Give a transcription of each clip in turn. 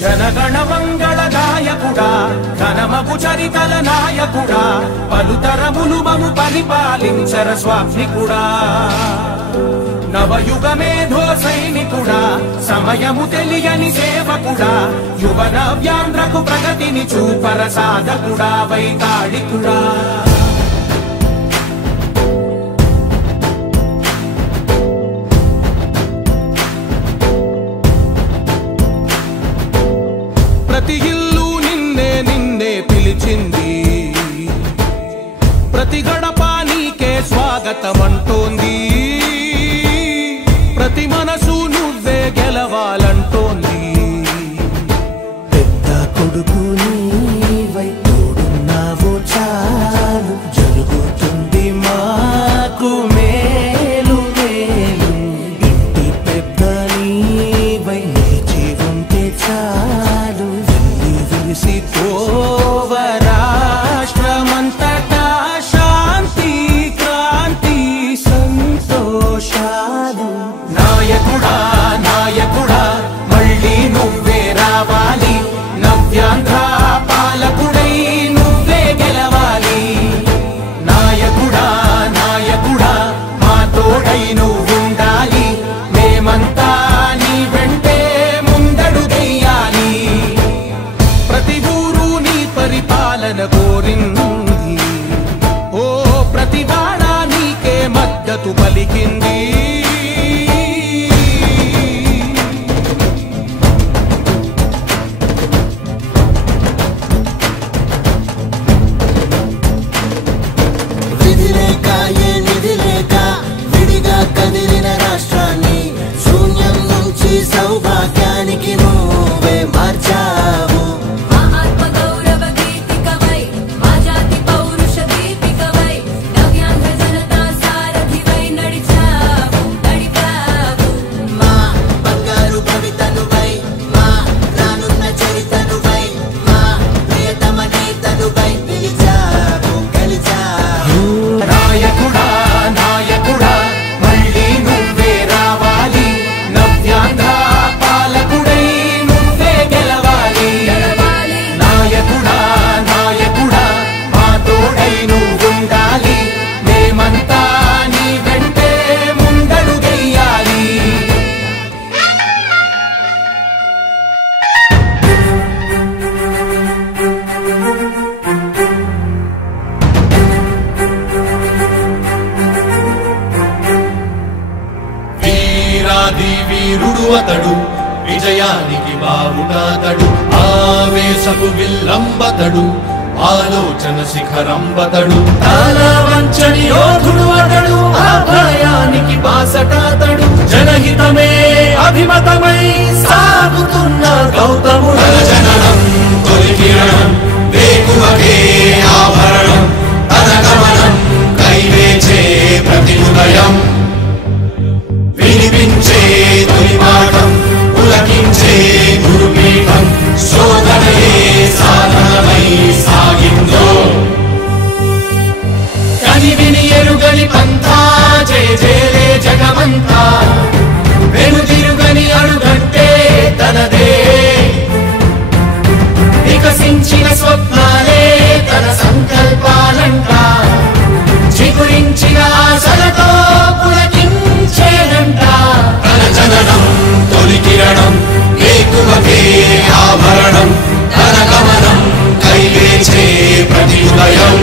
జనగణ మంగళ గాయకుడా ఘనమగు చరితల నాయకుడా పలుతరములు మము పరిపాలించర స్వామికుడా నవయుగ మేధో సైనికుడా సమయము తెలియని సేవకుడా యువన వ్యాంధ్రకు ప్రగతిని చూపర సాధకుడా వైతాళికుడా ప్రతి ఇల్లు నిన్నే నిన్నే పిలిచింది ప్రతి గడప నీకే స్వాగతమంటోంది ప్రతి మనసు నువ్వే గెలవాలంటోంది పెద్ద కొడుకు నీవై తోడున్నావు చాలు జరుగుతుంది మాకు మేలు మేలు ఇంటి పెద్ద నీవై నిలిచి ఉంటే చాలు విలిసి పోవ రాష్ట్రమంతటా శాంతి క్రాంతి సంతోషాలు నాయకుడా నాయకుడా మళ్ళీ నువ్వే రావాలి నవ్యాంధ్ర పాలకుడై నువ్వే గెలవాలి నాయకుడా నాయకుడా మా తోడై నువ్వుండాలి మేమంతా నీ వెంటే ముందడుగెయ్యాలి ప్రతి ఊరు నీ పరిపాలన కోరింది ఓ ప్రతి వాడ నీకే మద్దతు పలికింది కదిలిన రాష్ట్రాన్ని శూన్యం నుంచి సౌభాగ్యానికి నువ్వే మార్చావు మా ఆత్మ గౌరవ గీతికవై మా జాతి పౌరుష దీపికవై నవ్యాంధ్ర జనతా సారథివై నడిచావు మా బంగారు భవితనువై మా రానున్న చరితనువై మా ప్రియతమ నేతనువై పిలిచావు గెలిచావు నాయకుడా నాయకుడా మళ్ళీ నువ్వే రావాలి నవ్యాంధ్ర పాలకుడై నువ్వే గెలవాలి నాయకుడా నాయకుడా మా తోడై నువ్వుండాలి మేమంతా నీ వెంటే ముందడుగెయ్యాలి వీరాది వీరుడు అతడు విజయానికి బావుటాతడు ఆవేశపు విల్లంబతడు ఆలోచన శిఖరంబతడు తాళవంచని యోధుడు అతడు ఆభయానికి బాసటాతడు జనహితమే అభిమతమై సాగుతున్న గౌతముడు జననం తొలికిరణం వేకువకే ఆభరణం తన గమనం కైవేచే ప్రతి ఉదయం వినిపించే తొలిపాఠం పులకించే గురుపీఠం శోధనయే సాధనమై సాగిందో కనివిని ఎరుగని పంథా జయ జయలే జగమంతా వెనుదిరుగని అడుగంటే తనదే వికసించిన స్వప్నాలే తన సంకల్పాలంట చిగురించిన ఆశలతో పులకించేనంట తన జననం తొలికిరణం వేకువకే ఆభరణం తన గమనం కైవేచే ప్రతి ఉదయం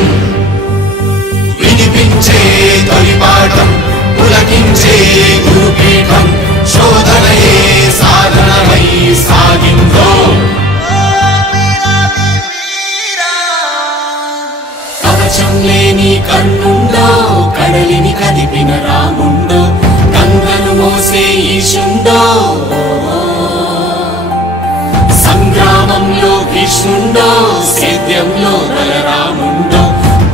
వినిపించే తొలిపాఠం పులకించే గురుపీఠం శోధనయే సాధనమై సాగిందో కవచం లేని కన్నుండో కడలిని కదిపిన రాముండో గంగను మోసే ఈశుండో సంగ్రామంలో భీష్ముండో సేద్యంలో బలరాముండో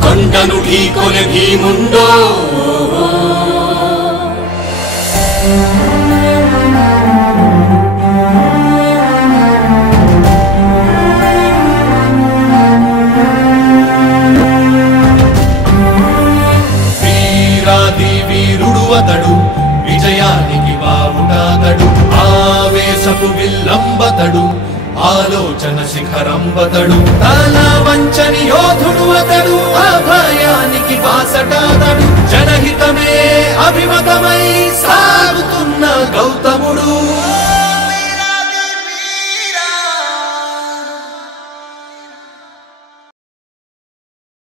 కొండను ఢీకొనే భీముండో వీరాది వీరుడు అతడు విజయానికి బావుటాతడు ఆవేశపు విల్లంబతడు ఆలోచన శిఖరం వతడు తల వంచని యోధుడు అతడు అభయానికి బాసటాతడు జనహితమే అభిమతమై సాగుతున్న గౌతముడు